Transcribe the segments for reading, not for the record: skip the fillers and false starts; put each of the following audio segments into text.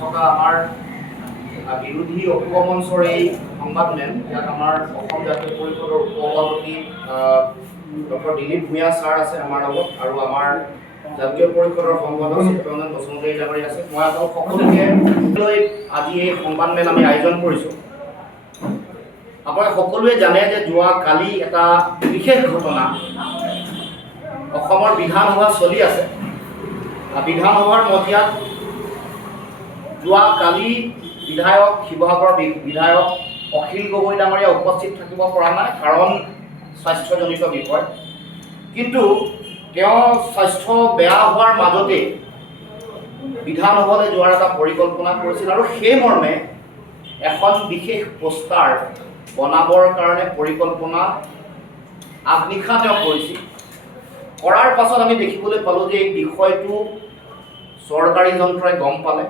থকা আমাৰ বিৰোধী ঐক্য মঞ্চৰ এই সংবাদমেল ইয়াত আমাৰ অসম জাতীয় পৰিষদৰ উপ-সভাপতি ডক্টৰ দিলীপ ভূঞা ছাৰ আছে আমাৰ লগত, আৰু আমাৰ জাতীয় পৰিষদৰ সম্পাদক চিত্ৰৰঞ্জন বসুমতাৰী ডাঙৰী আছে। মই আপোনালোক সকলোকে আজি এই সংবাদমেল আমি আয়োজন কৰিছোঁ। আপোনালোকে সকলোৱে জানে যে যোৱা কালি এটা বিশেষ ঘটনা অসমৰ বিধানসভা চলি আছে। বিধানসভাৰ মজিয়াত যোৱা কালি বিধায়ক শিৱসাগৰৰ বিধায়ক অখিল গগৈ ডাঙৰীয়া উপস্থিত থাকিব পৰা নাই, কাৰণ স্বাস্থ্যজনিত বিষয়। কিন্তু তেওঁ স্বাস্থ্য বেয়া হোৱাৰ মাজতে বিধানসভালৈ যোৱাৰ এটা পৰিকল্পনা কৰিছিল, আৰু সেই মৰ্মে এখন বিশেষ পোষ্টাৰ বনাবৰ কাৰণে পৰিকল্পনা আগনিশা তেওঁ কৰিছিল। কৰাৰ পাছত আমি দেখিবলৈ পালোঁ যে এই বিষয়টো চৰকাৰী যন্ত্ৰই গম পালে,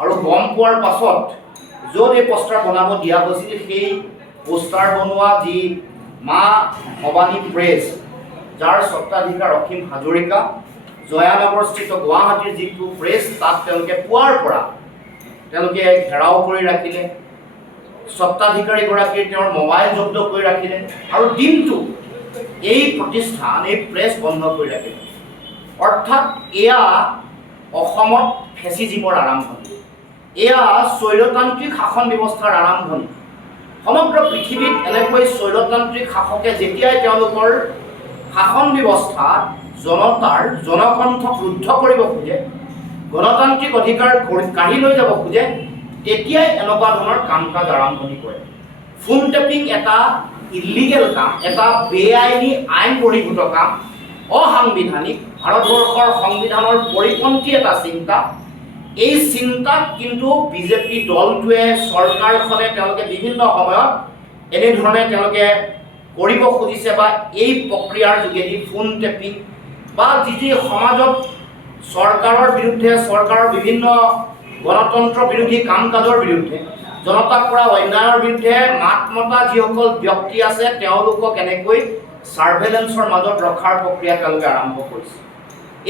আৰু গম পোৱাৰ পাছত য'ত এই পোষ্টাৰ বনাব দিয়া হৈছিল সেই পোষ্টাৰ বনোৱা যি মা ভৱানী প্ৰেছ, যাৰ স্বত্বাধিকাৰ অসীম হাজৰিকা, জয়ানগৰস্থিত গুৱাহাটীৰ যিটো প্ৰেছ, তাত তেওঁলোকে পুৱাৰ পৰা তেওঁলোকে ঘেৰাও কৰি ৰাখিলে, স্বত্বাধিকাৰীগৰাকীৰ তেওঁৰ মোবাইল জব্দ কৰি ৰাখিলে, আৰু দিনটো এই প্ৰতিষ্ঠান এই প্ৰেছ বন্ধ কৰি ৰাখিলে। অৰ্থাৎ এয়া অসমত ফেচিজিমৰ আৰম্ভণি, এয়া স্বৈৰতান্ত্ৰিক শাসন ব্যৱস্থাৰ আৰম্ভণি। সমগ্ৰ পৃথিৱীত এনেকৈ স্বৈৰতান্ত্ৰিক শাসকে যেতিয়াই তেওঁলোকৰ শাসন ব্যৱস্থাত জনতাৰ জনকণ্ঠক ৰুদ্ধ কৰিব খোজে, গণতান্ত্ৰিক অধিকাৰ কাঢ়ি লৈ যাব খোজে, তেতিয়াই এনেকুৱা ধৰণৰ কাম কাজ আৰম্ভণি কৰে। ফোন টেপিং এটা ইলিগেল কাম, এটা বেআইনী আইন বহিৰ্ভূত কাম, অসাংবিধানিক, ভাৰতবৰ্ষৰ সংবিধানৰ পৰিপন্থী এটা চিন্তা। এই চিন্তাক কিন্তু বিজেপি দলটোৱে, চৰকাৰখনে তেওঁলোকে বিভিন্ন সময়ত এনেধৰণে তেওঁলোকে কৰিব খুজিছে, বা এই প্ৰক্ৰিয়াৰ যোগেদি ফোন টেপিং বা যি সমাজত চৰকাৰৰ বিৰুদ্ধে, চৰকাৰৰ বিভিন্ন গণতন্ত্ৰ বিৰোধী কাম কাজৰ বিৰুদ্ধে, জনতাক কৰা অন্যায়ৰ বিৰুদ্ধে মাত মতা যিসকল ব্যক্তি আছে তেওঁলোকক এনেকৈ ছাৰ্ভেলেঞ্চৰ মাজত ৰখাৰ প্ৰক্ৰিয়া তেওঁলোকে আৰম্ভ কৰিছে।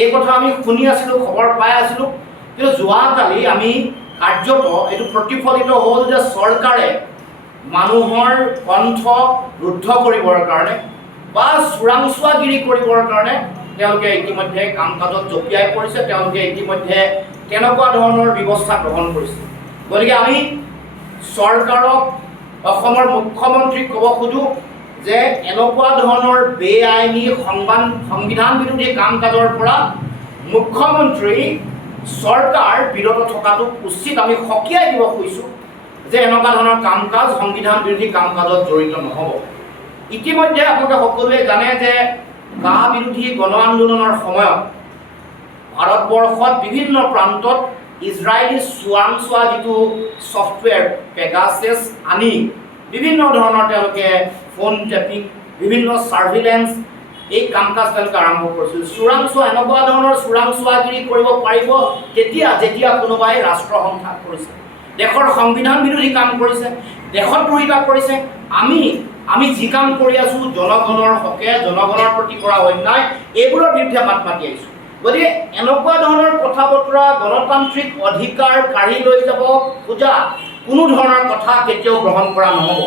এই কথা আমি শুনি আছিলোঁ, খবৰ পাই আছিলোঁ, কিন্তু যোৱাকালি আমি কাৰ্যত এইটো প্ৰতিফলিত হ'ল যে চৰকাৰে মানুহৰ কণ্ঠ ৰুদ্ধ কৰিবৰ কাৰণে বা চোৰাংচোৱাগিৰি কৰিবৰ কাৰণে তেওঁলোকে ইতিমধ্যে কাম কাজত জঁপিয়াই পৰিছে, তেওঁলোকে ইতিমধ্যে তেনেকুৱা ধৰণৰ ব্যৱস্থা গ্ৰহণ কৰিছে। গতিকে আমি চৰকাৰক, অসমৰ মুখ্যমন্ত্ৰীক ক'ব খোজোঁ যে এনেকুৱা ধৰণৰ বেআইনী সংবিধান বিৰোধী কাম কাজৰ পৰা মুখ্যমন্ত্ৰী চৰকাৰ বিৰত থকাটো উচিত। আমি সকীয়াই দিব খুজিছোঁ যে এনেকুৱা ধৰণৰ কাম কাজ, সংবিধান বিৰোধী কাম কাজত জড়িত নহ'ব। ইতিমধ্যে আপোনালোকে সকলোৱে জানে যে কা বিৰোধী গণ আন্দোলনৰ সময়ত ভাৰতবৰ্ষত বিভিন্ন প্ৰান্তত ইজৰাইলী চোৰাংচোৱা যিটো ছফ্টৱেৰ পেগাছাছ আনি বিভিন্ন ধৰণৰ তেওঁলোকে ফোন টেপিং, বিভিন্ন ছাৰ্ভিলেঞ্চ, এই কাম কাজ তেওঁলোকে আৰম্ভ কৰিছিল। চোৰাংচোৱা, এনেকুৱা ধৰণৰ চোৰাংচোৱাগিৰি কৰিব পাৰিব তেতিয়া যেতিয়া কোনোবাই ৰাষ্ট্ৰসংঘাত কৰিছে, দেশৰ সংবিধান বিৰোধী কাম কৰিছে, দেশদ্ৰোহিতা কৰিছে। আমি যি কাম কৰি আছোঁ জনগণৰ হকে, জনগণৰ প্ৰতি কৰা অন্যায়, এইবোৰৰ বিৰুদ্ধে মাত মাতি আহিছোঁ। গতিকে এনেকুৱা ধৰণৰ কথা বতৰা, গণতান্ত্ৰিক অধিকাৰ কাঢ়ি লৈ যাব খোজা কোনো ধৰণৰ কথা কেতিয়াও গ্ৰহণ কৰা নহ'ব।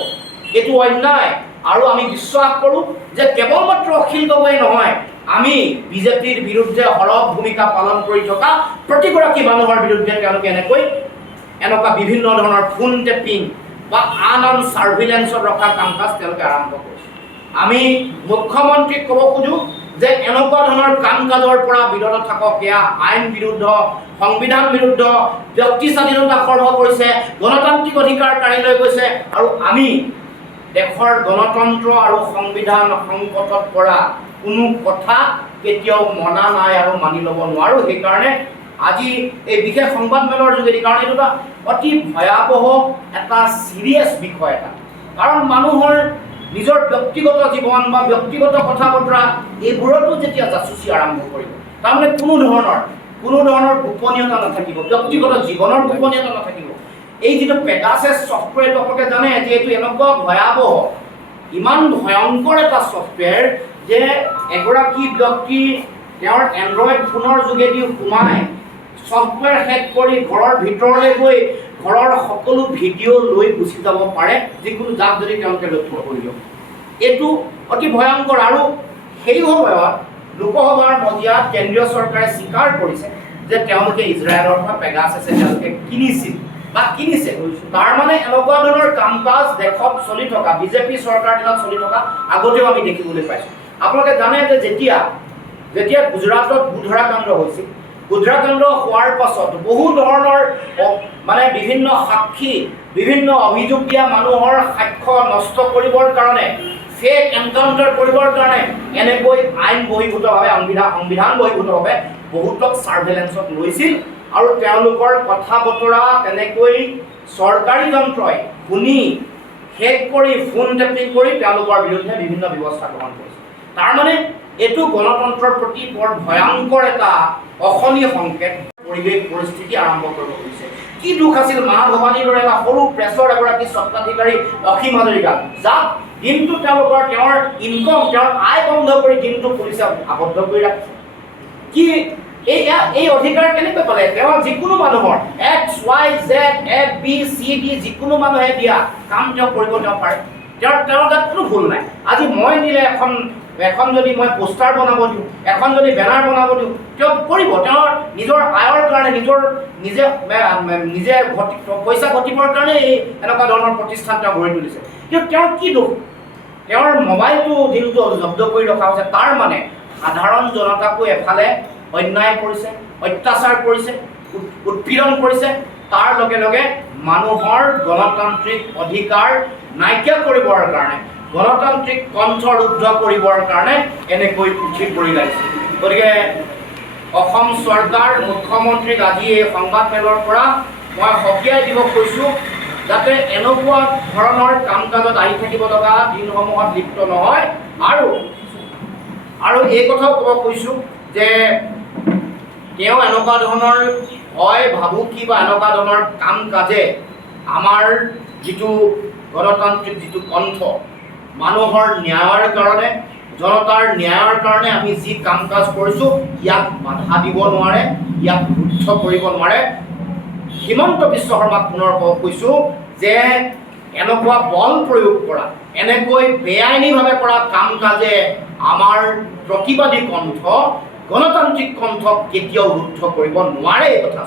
এইটো অন্যায়, আৰু আমি বিশ্বাস কৰোঁ যে কেৱল মাত্ৰ অখিল গগৈয়ে নহয়, আমি বিজেপিৰ বিৰুদ্ধে সৰব ভূমিকা পালন কৰি থকা প্ৰতিগৰাকী মানুহৰ বিৰুদ্ধে তেওঁলোকে এনেকুৱা বিভিন্ন ধৰণৰ ফোন টেপিং বা আন ছাৰ্ভিলেঞ্চত ৰখা কাম কাজ তেওঁলোকে আৰম্ভ কৰিছে। আমি মুখ্যমন্ত্ৰীক ক'ব খোজোঁ যে এনেকুৱা ধৰণৰ কাম কাজৰ পৰা বিৰত থাকক। এয়া আইন বিৰুদ্ধ, সংবিধান বিৰুদ্ধ, ব্যক্তি স্বাধীনতা খৰ্ব কৰিছে, গণতান্ত্ৰিক অধিকাৰ কাঢ়ি লৈ গৈছে, আৰু আমি দেশৰ গণতন্ত্ৰ আৰু সংবিধান সংকটত পৰা কোনো কথা কেতিয়াও মনা নাই আৰু মানি ল'ব নোৱাৰোঁ। সেইকাৰণে আজি এই বিশেষ সংবাদমেলৰ যোগেদি, কাৰণ এইটো এটা অতি ভয়াৱহ এটা চিৰিয়াছ বিষয় এটা, কাৰণ মানুহৰ নিজৰ ব্যক্তিগত জীৱন বা ব্যক্তিগত কথা বতৰা এইবোৰতো যেতিয়া জাচুচি আৰম্ভ কৰিব, তাৰমানে কোনো ধৰণৰ গোপনীয়তা নাথাকিব, ব্যক্তিগত জীৱনৰ গোপনীয়তা নাথাকিব। এই যিটো পেগাছাছ ছফ্টৱেৰ, আপোনালোকে জানে যে এইটো এনেকুৱা ভয়াৱহ, ইমান ভয়ংকৰ এটা ছফ্টৱেৰ যে এগৰাকী ব্যক্তি তেওঁৰ এণ্ড্ৰইড ফোনৰ যোগেদি সোমাই ছফ্টৱেৰ হেক কৰি ঘৰৰ ভিতৰলৈ গৈ ঘৰৰ সকলো ভিডিঅ' লৈ গুচি যাব পাৰে, যিকোনো যাক যদি তেওঁলোকে লক্ষ্য কৰি দিয়ক। এইটো অতি ভয়ংকৰ। আৰু সেই সময়ত লোকসভাৰ মজিয়াত কেন্দ্ৰীয় চৰকাৰে স্বীকাৰ কৰিছে যে তেওঁলোকে ইজৰাইলৰ পৰা পেগাছাছে তেওঁলোকে কিনিছিল বা কিনিছে। তাৰ মানে এনেকুৱা ধৰণৰ কাম কাজ দেশত চলি থকা, বিজেপি চৰকাৰ দিনত চলি থকা আগতেও আমি দেখিবলৈ পাইছোঁ। আপোনালোকে জানে যে যেতিয়া গুজৰাটত গোধৰা কাণ্ড হৈছিল, গোধৰা কাণ্ড হোৱাৰ পাছত বহু ধৰণৰ মানে বিভিন্ন সাক্ষী, বিভিন্ন অভিযোগ দিয়া মানুহৰ সাক্ষ্য নষ্ট কৰিবৰ কাৰণে, ফেক এনকাউণ্টাৰ কৰিবৰ কাৰণে এনেকৈ আইন বহিৰ্ভূতভাৱে, সংবিধান বহিৰ্ভূতভাৱে বহুতক ছাৰ্ভেলেঞ্চত লৈছিল আৰু তেওঁলোকৰ কথা বতৰা তেনেকৈ চৰকাৰী যন্ত্ৰই শুনি হেক কৰি, ফোন টেপিং কৰি তেওঁলোকৰ বিৰুদ্ধে বিভিন্ন ব্যৱস্থা গ্ৰহণ কৰিছিল। তাৰমানে এইটো গণতন্ত্ৰৰ প্ৰতি বৰ ভয়ংকৰ এটা অশনি সংকেত, পৰিৱেশ পৰিস্থিতি আৰম্ভ কৰিব খুজিছে। কি দুখ আছিল মা ভৱানীৰ দৰে এটা সৰু প্ৰেছৰ এগৰাকী স্বত্বাধিকাৰী অসীম হাজৰিকা, যাক দিনটো তেওঁৰ ইনকম, তেওঁৰ আয় বন্ধ কৰি দিনটো পুলিচে আবদ্ধ কৰি ৰাখিছে। কি এই অধিকাৰ কেনেকৈ পালে? তেওঁ যিকোনো মানুহৰ XYZ ABCD যিকোনো মানুহে দিয়া কাম তেওঁ কৰিব পাৰে। তেওঁৰ তাত কোনো ভুল নাই। আজি মই নিলে এখন যদি মই পোষ্টাৰ বনাব দিওঁ, এখন যদি বেনাৰ বনাব দিওঁ, তেওঁ কৰিব। তেওঁৰ নিজৰ আয়ৰ কাৰণে, নিজে পইচা ঘটিবৰ কাৰণে এনেকুৱা ধৰণৰ প্ৰতিষ্ঠান তেওঁ গঢ়ি তুলিছে। কিন্তু তেওঁৰ কি দোষ? তেওঁৰ মোবাইলটো দিনটো জব্দ কৰি ৰখা হৈছে। তাৰ মানে সাধাৰণ জনতাকো এফালে অন্যায় কৰিছে, অত্যাচাৰ কৰিছে, উৎপীড়ন কৰিছে, তাৰ লগে লগে মানুহৰ গণতান্ত্ৰিক অধিকাৰ নাইকিয়া কৰিবৰ কাৰণে, গণতান্ত্ৰিক কণ্ঠ ৰুদ্ধ কৰিবৰ কাৰণে এনেকৈ উঠি পৰি লাগিছে। গতিকে অসম চৰকাৰ, মুখ্যমন্ত্ৰীক আজি এই সংবাদমেলৰ পৰা মই সকীয়াই দিব কৈছোঁ, যাতে এনেকুৱা ধৰণৰ কাম কাজত আহি থাকিব লগা দিনসমূহত লিপ্ত নহয়। আৰু এই কথাও ক'ব কৈছোঁ যে তেওঁ এনেকুৱা ধৰণৰ ভাবুকি বা এনেকুৱা ধৰণৰ কাম কাজে আমাৰ যিটো গণতান্ত্ৰিক যিটো কণ্ঠ, মানুহৰ ন্যায়ৰ কাৰণে, জনতাৰ ন্যায়ৰ কাৰণে আমি যি কাম কাজ কৰিছোঁ, ইয়াক বাধা দিব নোৱাৰে, ইয়াক ৰুদ্ধ কৰিব নোৱাৰে। হিমন্ত বিশ্ব শৰ্মাক পুনৰ কৈছোঁ যে এনেকুৱা বল প্ৰয়োগ কৰা, এনেকৈ বেআইনীভাৱে কৰা কাম কাজে আমাৰ প্ৰতিবাদী কণ্ঠ, গণতান্ত্ৰিক কণ্ঠক কেতিয়াও ৰুদ্ধ কৰিব নোৱাৰে। এই কথা